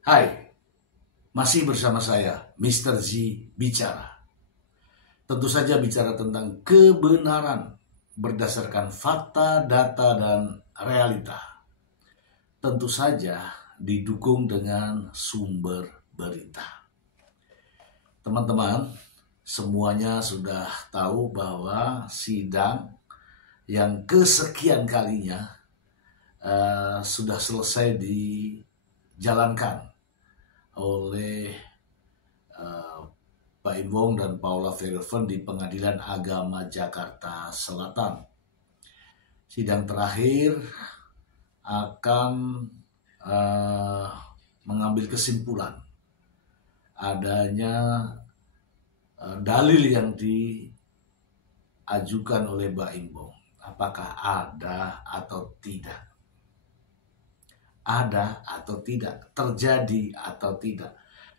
Hai, masih bersama saya, Mr. Z Bicara. Tentu saja bicara tentang kebenaran berdasarkan fakta, data, dan realita. Tentu saja didukung dengan sumber berita. Teman-teman, semuanya sudah tahu bahwa sidang yang kesekian kalinya sudah selesai dijalankan oleh Pak Imbong dan Paula Verhoeven di Pengadilan Agama Jakarta Selatan. Sidang terakhir akan mengambil kesimpulan adanya dalil yang diajukan oleh Pak Imbong. Apakah ada atau tidak? Ada atau tidak? Terjadi atau tidak?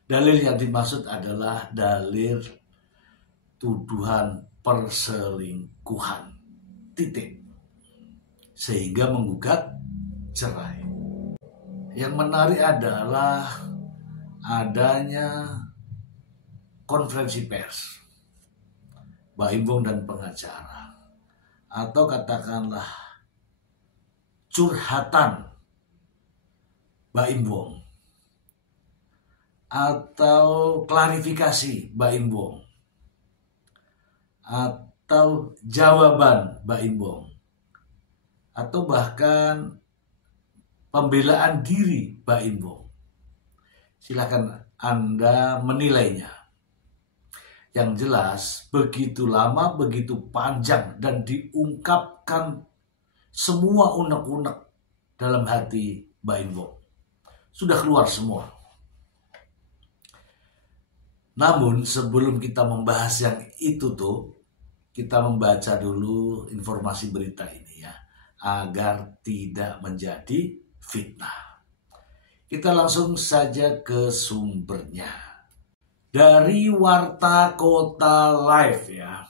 Dalil yang dimaksud adalah dalil tuduhan perselingkuhan. Titik. Sehingga menggugat cerai. Yang menarik adalah adanya konferensi pers Mbak Imbong dan pengacara, atau katakanlah curhatan Mbak Imbong, atau klarifikasi Mbak Imbong, atau jawaban Mbak Imbong, atau bahkan pembelaan diri Mbak Imbong. Silakan Anda menilainya. Yang jelas begitu lama, begitu panjang, dan diungkapkan semua unek-unek dalam hati Mbak Imbong. Sudah keluar semua. Namun sebelum kita membahas yang itu kita membaca dulu informasi berita ini ya, agar tidak menjadi fitnah. Kita langsung saja ke sumbernya. Dari Warta Kota Live ya.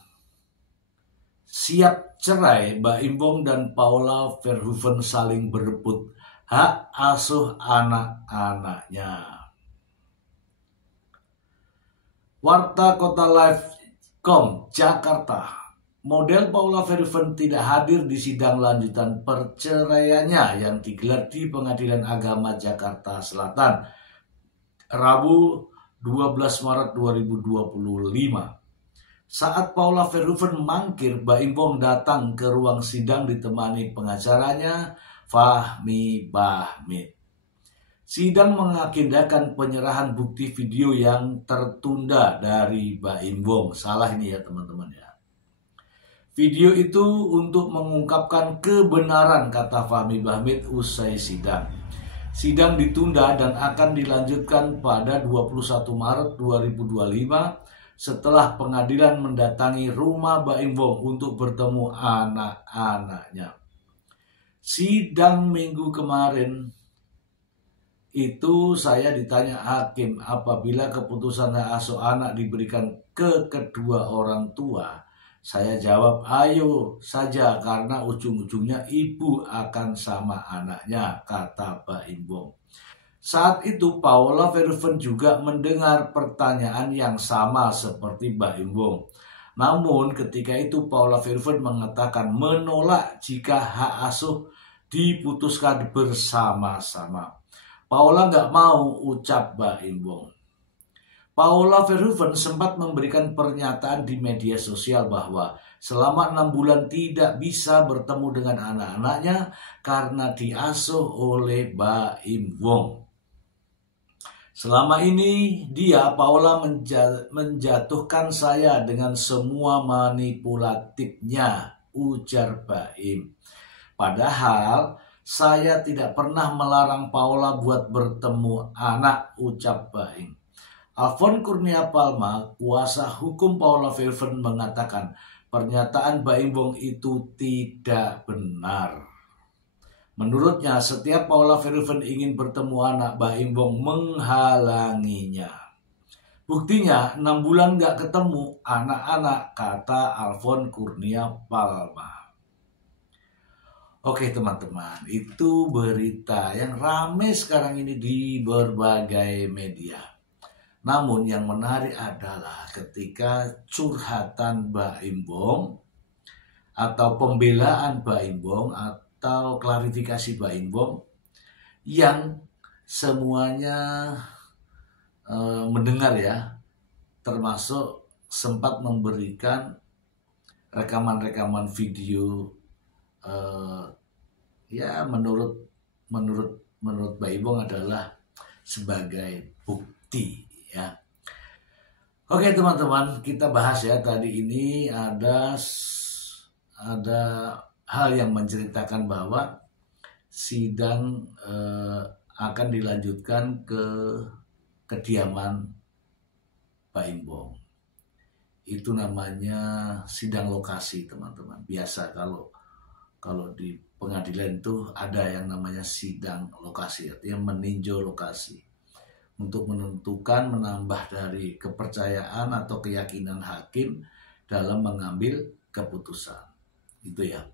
Siap cerai, Mbak Imbong dan Paula Verhoeven saling berebut hak asuh anak-anaknya. Warta Kota Live.com Jakarta. Model Paula Verhoeven tidak hadir di sidang lanjutan perceraiannya yang digelar di Pengadilan Agama Jakarta Selatan Rabu 12 Maret 2025. Saat Paula Verhoeven mangkir, Mbak Imbong datang ke ruang sidang ditemani pengacaranya Fahmi Bahmid. Sidang mengagendakan penyerahan bukti video yang tertunda dari Mbak Imbong. Salah ini ya teman-teman ya. Video itu untuk mengungkapkan kebenaran, kata Fahmi Bahmid usai sidang. Sidang ditunda dan akan dilanjutkan pada 21 Maret 2025 setelah pengadilan mendatangi rumah Mbak Imbong untuk bertemu anak-anaknya. Sidang minggu kemarin itu saya ditanya hakim apabila keputusan hak asuh anak diberikan ke kedua orang tua. Saya jawab ayo saja karena ujung-ujungnya ibu akan sama anaknya, kata Mbak Imbong. Saat itu Paula Verhoeven juga mendengar pertanyaan yang sama seperti Mbak Imbong. Namun ketika itu Paula Verhoeven mengatakan menolak jika hak asuh diputuskan bersama-sama. Paula nggak mau, ucap Mbak Imbong. Paula Verhoeven sempat memberikan pernyataan di media sosial bahwa selama 6 bulan tidak bisa bertemu dengan anak-anaknya karena diasuh oleh Mbak Imbong. Selama ini Paula menjatuhkan saya dengan semua manipulatifnya, ujar Baim. Padahal saya tidak pernah melarang Paula buat bertemu anak, ucap Baim. Alfon Kurnia Palma, kuasa hukum Paula Verhoeven, mengatakan pernyataan Mbak Imbong itu tidak benar. Menurutnya, setiap Paula Verhoeven ingin bertemu anak, Mbak Imbong menghalanginya. Buktinya 6 bulan gak ketemu anak-anak, kata Alfon Kurnia Palma. Oke teman-teman, itu berita yang ramai sekarang ini di berbagai media. Namun yang menarik adalah ketika curhatan Mbak Imbong atau pembelaan Mbak Imbong atau klarifikasi Mbak Imbong yang semuanya mendengar ya, termasuk sempat memberikan rekaman-rekaman video ya menurut Mbak Imbong adalah sebagai bukti ya. Oke teman-teman, kita bahas ya, tadi ini ada hal yang menceritakan bahwa sidang akan dilanjutkan ke kediaman Mbak Imbong. Itu namanya sidang lokasi teman-teman. Biasa kalau di pengadilan itu ada yang namanya sidang lokasi, artinya meninjau lokasi untuk menentukan, menambah dari kepercayaan atau keyakinan hakim dalam mengambil keputusan. Itu ya.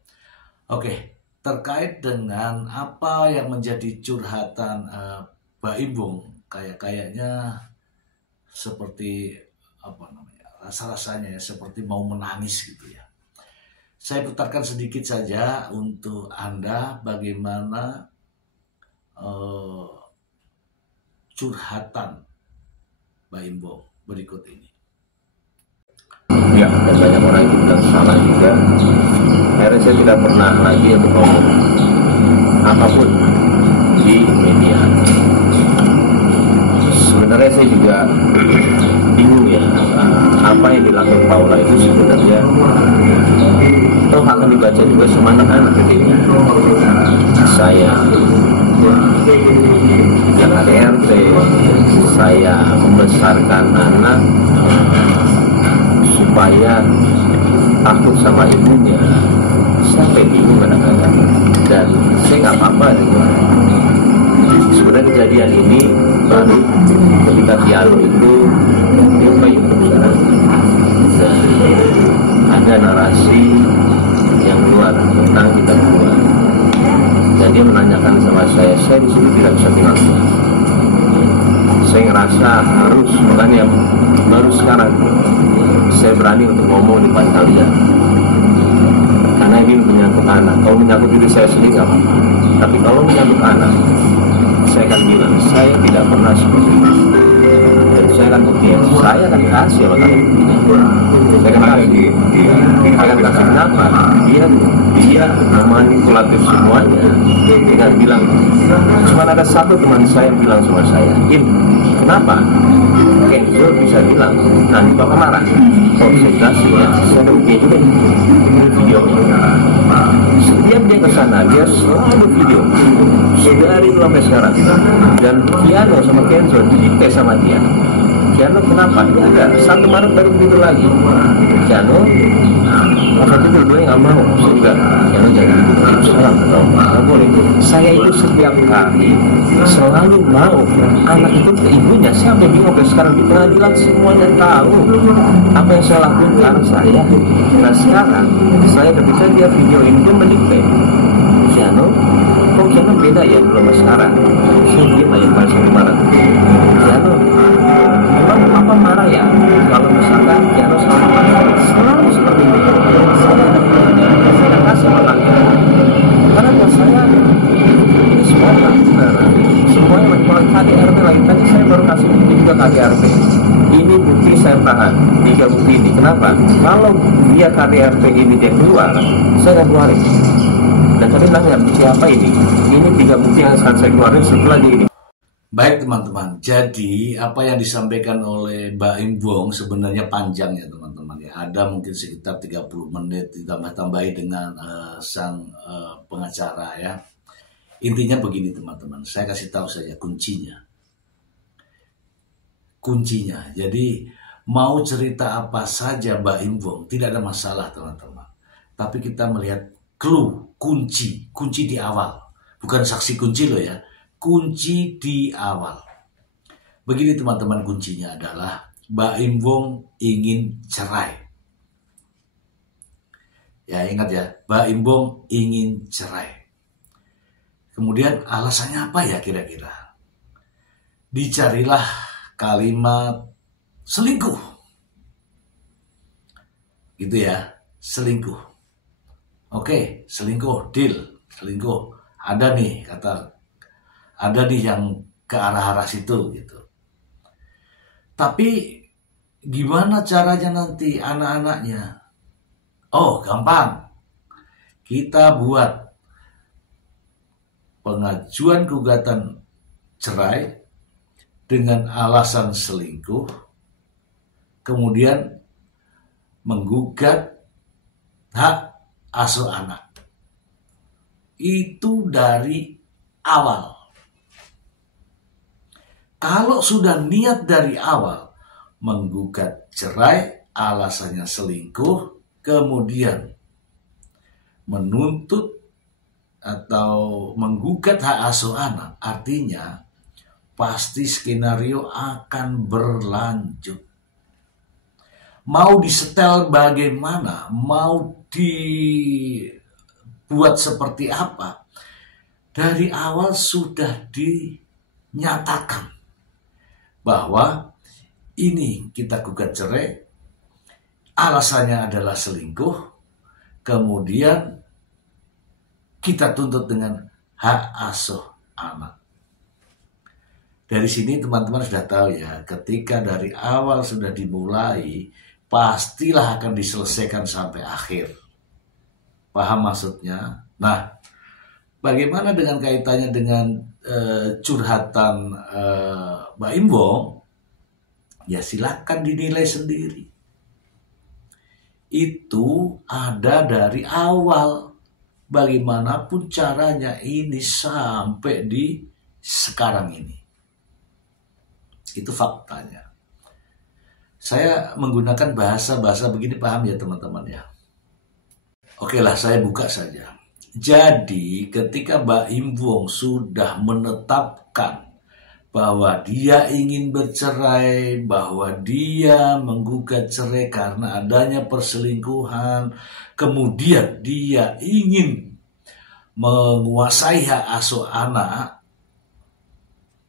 Oke, terkait dengan apa yang menjadi curhatan Mbak Imbong, kayaknya seperti apa namanya, rasa-rasanya ya seperti mau menangis gitu ya. Saya putarkan sedikit saja untuk Anda bagaimana curhatan Mbak Imbong berikut ini. Ya, dan banyak orang itu bilang salah juga. Akhirnya saya tidak pernah lagi untuk ngomong apapun di media. Sebenarnya saya juga bingung ya, apa yang dilakukan Paula itu sebenarnya toh akan dibaca juga sama anak-anak gitu. Saya yang KDRT, saya membesarkan anak supaya takut sama ibunya, sampai bingung kadang-kadang. Dan saya nggak apa-apa gitu. Sebenarnya kejadian ini baru ketika Piano itu di YouTube sekarang, dan ada narasi yang keluar tentang kita berdua, dan dia menanyakan sama saya di sini tidak bisa bilang. Saya ngerasa harus, makanya baru sekarang saya berani untuk ngomong di depan kalian, karena ini menyangkut anak. Kalau menyangkut diri saya sendiri nggak apa-apa, tapi kalau menyangkut anak, saya akan bilang saya tidak pernah seperti itu, dan saya akan buktikan. Saya akan kasih sama kalian buktinya. Saya akan kasih kenapa dia memanipulatif semuanya dengan bilang, cuma ada satu teman saya yang bilang sama saya, kenapa Kenzo bisa bilang nanti bapak marah? Oh, saya kasih ya, saya ada bukti itu deh, videonya. Setiap dia kesana dia selalu video dari dulu sampai sekarang. Dan Piano sama Kenzo dites sama dia. Piano kenapa? Dia ada 1 Maret baru begitu lagi. Piano waktu itu dua-duanya nggak mau, sehingga Piano jadi salam atau nggak boleh. Saya itu setiap hari selalu mau anak itu ke ibunya. Saya sampai bingung sampai sekarang di pengadilan semuanya tahu apa yang saya lakukan ke anak saya. Nah sekarang saya ketika dia videoin itu mendikte, Piano, kok Piano beda ya dulu sama sekarang? Saya diam aja pas marah. Piano, memang papa marah ya kalau misalkan Piano selalu seperti itu. Saya kasih makanya, karena buat saya ini semua benar. Semuanya mencari KDRT lagi. Tadi saya baru kasih bukti juga KDRT. Ini bukti saya tahan 3 bukti ini. Kenapa? Kalau dia KDRT ini dia keluar, saya akan keluarin. Dan tadi nanya bukti apa ini? Ini 3 bukti yang akan saya keluarin setelah di ini. Baik teman-teman, jadi apa yang disampaikan oleh Mbak Imbong sebenarnya panjang ya teman-teman ya. Ada mungkin sekitar 30 menit ditambah-tambahi dengan sang pengacara ya. Intinya begini teman-teman, saya kasih tahu saja kuncinya. Jadi mau cerita apa saja Mbak Imbong tidak ada masalah teman-teman. Tapi kita melihat clue, kunci di awal. Bukan saksi kunci loh ya. Kunci di awal. Begini teman-teman, kuncinya adalah Mbak Imbong ingin cerai. Ya ingat ya, Mbak Imbong ingin cerai. Kemudian alasannya apa ya kira-kira? Dicarilah kalimat selingkuh. Gitu ya, selingkuh. Oke, selingkuh, deal, selingkuh. Ada nih yang ke arah-arah situ gitu. Tapi gimana caranya nanti anak-anaknya? Oh, gampang. Kita buat pengajuan gugatan cerai dengan alasan selingkuh, kemudian menggugat hak asuh anak. Itu dari awal. Kalau sudah niat dari awal menggugat cerai, alasannya selingkuh, kemudian menuntut atau menggugat hak asuh anak, artinya pasti skenario akan berlanjut. Mau disetel bagaimana, mau dibuat seperti apa, dari awal sudah dinyatakan bahwa ini kita gugat cerai, alasannya adalah selingkuh, kemudian kita tuntut dengan hak asuh anak. Dari sini teman-teman sudah tahu ya, ketika dari awal sudah dimulai, pastilah akan diselesaikan sampai akhir. Paham maksudnya? Nah, bagaimana dengan kaitannya dengan curhatan Mbak Imbong? Ya silakan dinilai sendiri. Itu ada dari awal. Bagaimanapun caranya ini sampai di sekarang ini. Itu faktanya. Saya menggunakan bahasa begini, paham ya teman-teman ya? Oke lah, saya buka saja. Jadi ketika Mbak Imbong sudah menetapkan bahwa dia ingin bercerai, bahwa dia menggugat cerai karena adanya perselingkuhan, kemudian dia ingin menguasai hak asuh anak,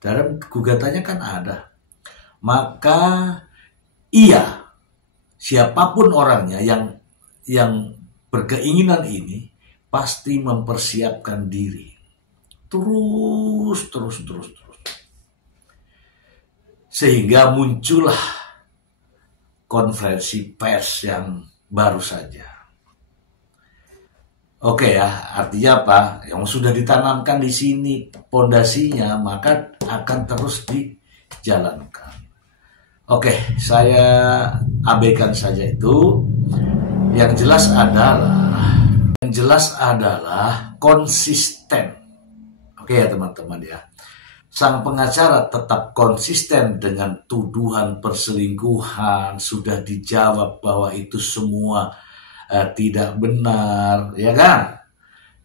dalam gugatannya kan ada. Maka ia, siapapun orangnya yang berkeinginan ini, pasti mempersiapkan diri. Terus. Sehingga muncullah konferensi pers yang baru saja. Oke ya, artinya apa? Yang sudah ditanamkan di sini pondasinya, maka akan terus dijalankan. Oke, saya abaikan saja itu. Yang jelas adalah konsisten. Oke ya teman-teman ya. Sang pengacara tetap konsisten dengan tuduhan perselingkuhan, sudah dijawab bahwa itu semua tidak benar, ya kan?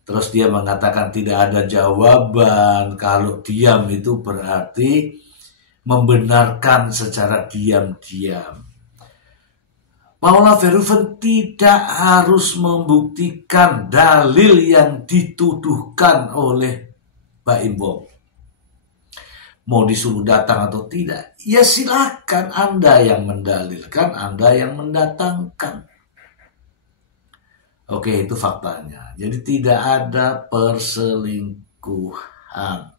Terus dia mengatakan tidak ada jawaban, kalau diam itu berarti membenarkan secara diam-diam. Paula Verhoeven tidak harus membuktikan dalil yang dituduhkan oleh Mbak Imbong. Mau disuruh datang atau tidak, ya silakan, Anda yang mendalilkan, Anda yang mendatangkan. Oke, itu faktanya. Jadi tidak ada perselingkuhan.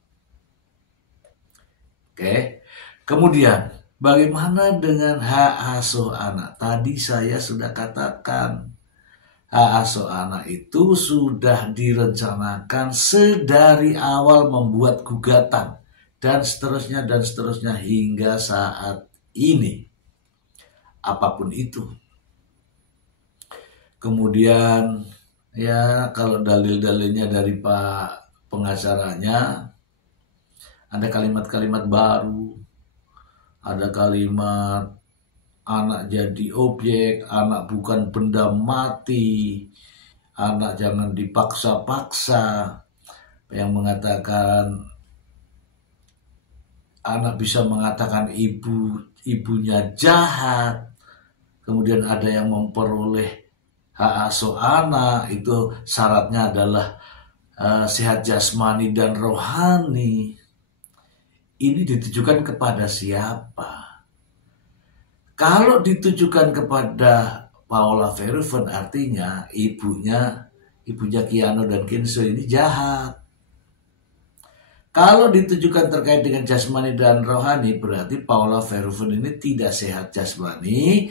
Oke. Kemudian, bagaimana dengan hak asuh anak? Tadi saya sudah katakan, hak asuh anak itu sudah direncanakan sedari awal membuat gugatan. Dan seterusnya hingga saat ini. Apapun itu. Kemudian ya kalau dalil-dalilnya dari Pak pengacaranya, ada kalimat-kalimat baru. Ada kalimat anak jadi objek, anak bukan benda mati, anak jangan dipaksa-paksa. Yang mengatakan anak bisa mengatakan ibunya jahat, kemudian ada yang memperoleh hak asuh anak, itu syaratnya adalah sehat jasmani dan rohani, ini ditujukan kepada siapa? Kalau ditujukan kepada Paula Verhoeven, artinya ibunya Keanu dan Kenzo ini jahat. Kalau ditujukan terkait dengan jasmani dan rohani, berarti Paula Verhoeven ini tidak sehat jasmani,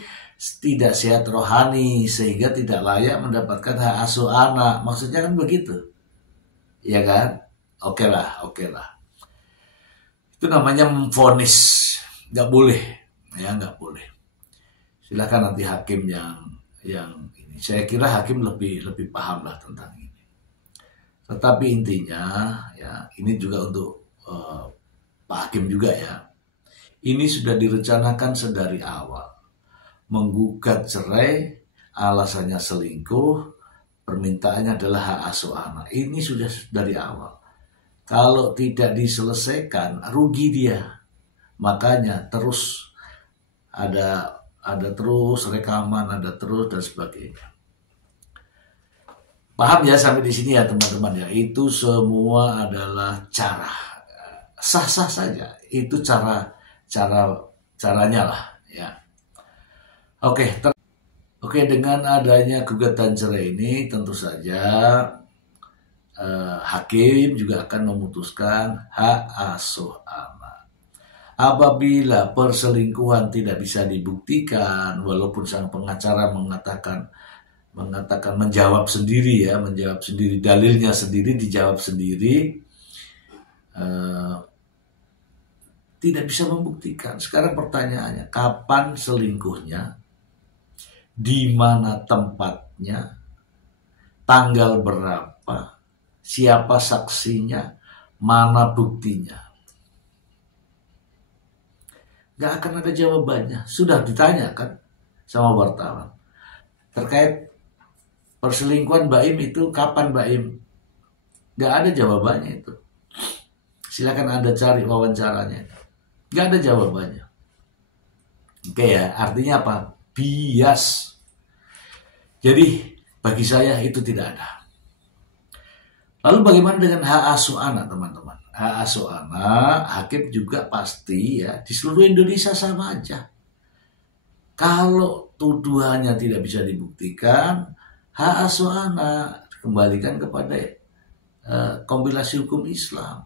tidak sehat rohani, sehingga tidak layak mendapatkan hak asuh anak. Maksudnya kan begitu, ya kan? Oke lah. Itu namanya memvonis, nggak boleh, ya nggak boleh. Silakan nanti hakim yang ini. Saya kira hakim lebih paham lah tentang ini. Tetapi intinya, ya ini juga untuk Pak Hakim juga ya. Ini sudah direncanakan sedari awal. Menggugat cerai, alasannya selingkuh, permintaannya adalah hak asuh anak. Ini sudah dari awal. Kalau tidak diselesaikan, rugi dia. Makanya terus ada terus rekaman, ada terus dan sebagainya. Paham ya sampai di sini ya teman-teman ya. Itu semua adalah cara, sah-sah saja. Itu caranya lah ya. Oke, dengan adanya gugatan cerai ini tentu saja hakim juga akan memutuskan hak asuh anak. Apabila perselingkuhan tidak bisa dibuktikan, walaupun sang pengacara mengatakan menjawab sendiri dalilnya sendiri, dijawab sendiri, tidak bisa membuktikan. Sekarang pertanyaannya, kapan selingkuhnya, di mana tempatnya, tanggal berapa, siapa saksinya, mana buktinya? Gak akan ada jawabannya. Sudah ditanyakan sama wartawan terkait perselingkuhan Baim itu kapan Baim? Gak ada jawabannya itu. Silakan Anda cari wawancaranya. Gak ada jawabannya. Oke ya, artinya apa? Bias. Jadi bagi saya itu tidak ada. Lalu bagaimana dengan hak asuh anak teman-teman? Hak asuh anak, hakim juga pasti ya di seluruh Indonesia sama aja. Kalau tuduhannya tidak bisa dibuktikan, hak asuh anak kembalikan kepada kompilasi hukum Islam.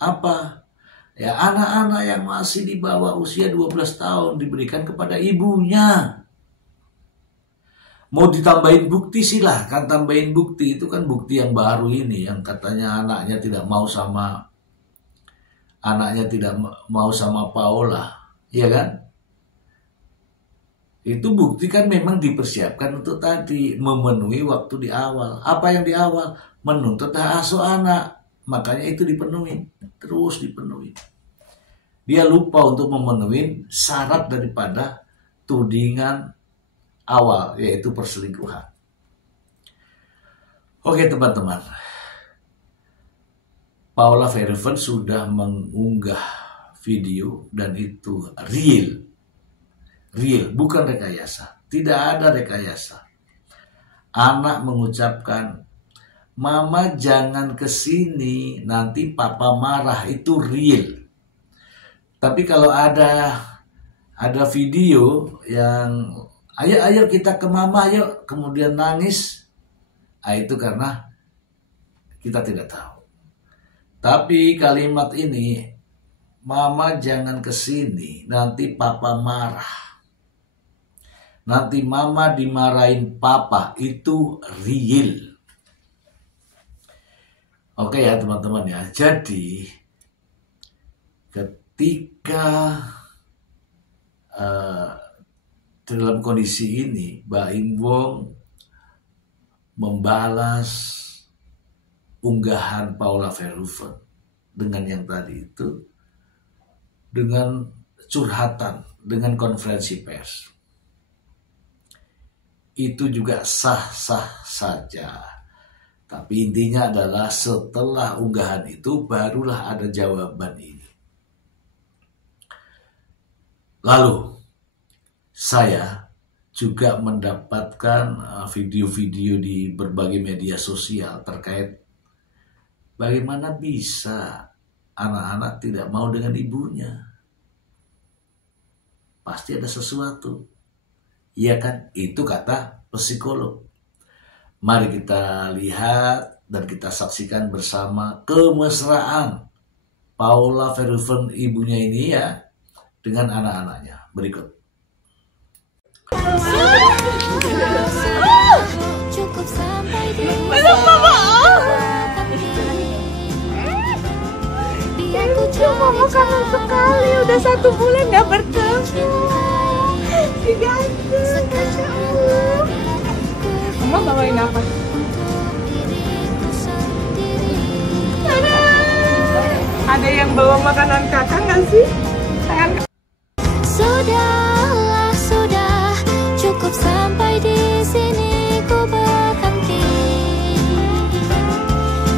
Apa? Ya anak-anak yang masih di bawah usia 12 tahun diberikan kepada ibunya. Mau ditambahin bukti silahkan tambahin bukti. Itu kan bukti yang baru ini, yang katanya anaknya tidak mau sama Paula, ya kan? Itu bukti kan memang dipersiapkan untuk tadi memenuhi waktu di awal. Apa yang di awal? Menuntut hak asuh anak. Makanya itu dipenuhi, terus dipenuhi. Dia lupa untuk memenuhi syarat daripada tudingan awal, yaitu perselingkuhan. Oke teman-teman, Paula Verhoeven sudah mengunggah video dan itu real, bukan rekayasa. Tidak ada rekayasa. Anak mengucapkan, "Mama jangan kesini, nanti papa marah." Itu real. Tapi kalau ada video yang ayo kita ke mama yuk, kemudian nangis, itu karena kita tidak tahu. Tapi kalimat ini, "Mama jangan kesini, nanti papa marah, nanti mama dimarahin papa," itu real. Oke ya teman-teman ya. Jadi ketika dalam kondisi ini Baim Wong membalas unggahan Paula Verhoeven dengan yang tadi itu, dengan curhatan, dengan konferensi pers. Itu juga sah-sah saja. Tapi intinya adalah setelah unggahan itu barulah ada jawaban ini. Lalu saya juga mendapatkan video-video di berbagai media sosial terkait Bagaimana bisa anak-anak tidak mau dengan ibunya? Pasti ada sesuatu. Iya kan? Itu kata psikolog. Mari kita lihat dan kita saksikan bersama kemesraan Paula Verhoeven ibunya ini ya dengan anak-anaknya. Berikut. Cukup sampai di Mama kangen sekali, udah 1 bulan gak bertemu. Si ganteng, Masya Allah. Mama bawain apa? Ada yang bawa makanan kakak nggak sih? Sudahlah, sudah cukup sampai di sini ku berhenti.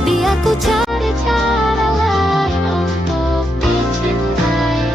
Biar ku cari cara lain untuk dicintai.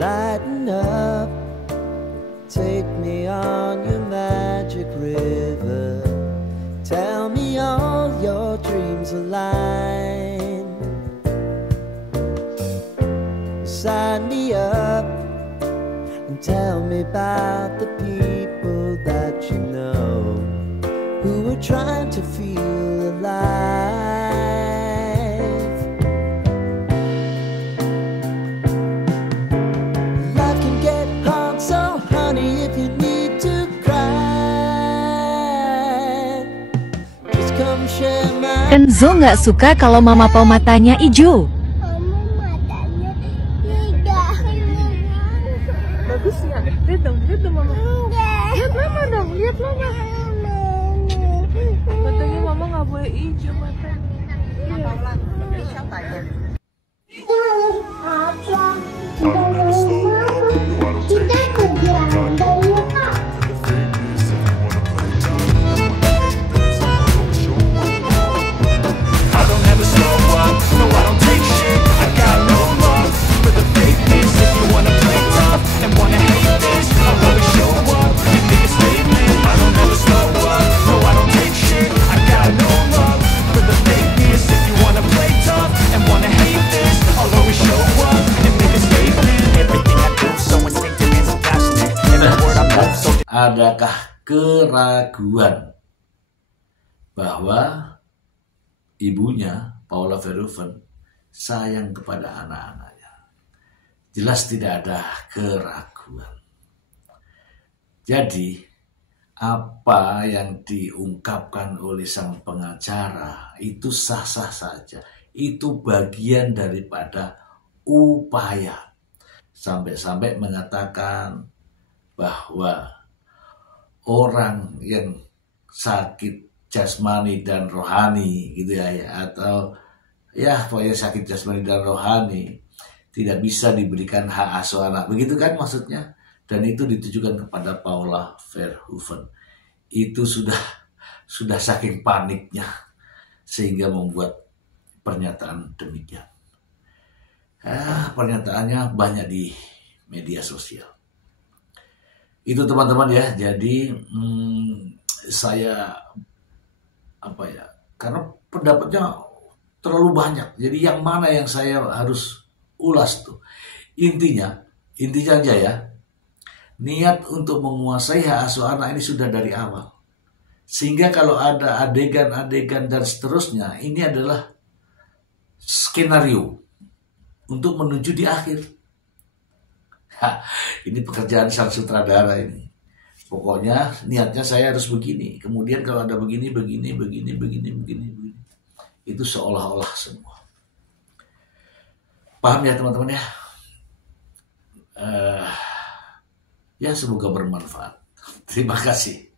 Lighten up, take me on your magic river. Tell me all your dreams align. Sign me up and tell me about the people that you know who are trying to feel alive. Kenzo nggak suka kalau Mama Po matanya hijau. Bagus ya? Lihat dong Mama. Lihat Mama dong, lihat Mama. Matanya Mama nggak boleh hijau matanya. Adakah keraguan bahwa ibunya Paula Verhoeven sayang kepada anak-anaknya? Jelas tidak ada keraguan. Jadi apa yang diungkapkan oleh sang pengacara itu sah-sah saja. Itu bagian daripada upaya. Sampai-sampai mengatakan bahwa orang yang sakit jasmani dan rohani gitu ya, atau ya pokoknya sakit jasmani dan rohani tidak bisa diberikan hak asuh anak, begitu kan maksudnya, dan itu ditujukan kepada Paula Verhoeven. Itu sudah saking paniknya sehingga membuat pernyataan demikian. Pernyataannya banyak di media sosial. Itu teman-teman ya. Jadi saya karena pendapatnya terlalu banyak. Jadi yang mana yang saya harus ulas tuh. Intinya aja ya. Niat untuk menguasai hak asuh anak ini sudah dari awal. Sehingga kalau ada adegan-adegan dan seterusnya, ini adalah skenario untuk menuju di akhir. Ini pekerjaan sang sutradara ini. Pokoknya niatnya saya harus begini. Kemudian kalau ada begini. Itu seolah-olah semua. Paham ya teman-teman ya? Ya semoga bermanfaat. Terima kasih.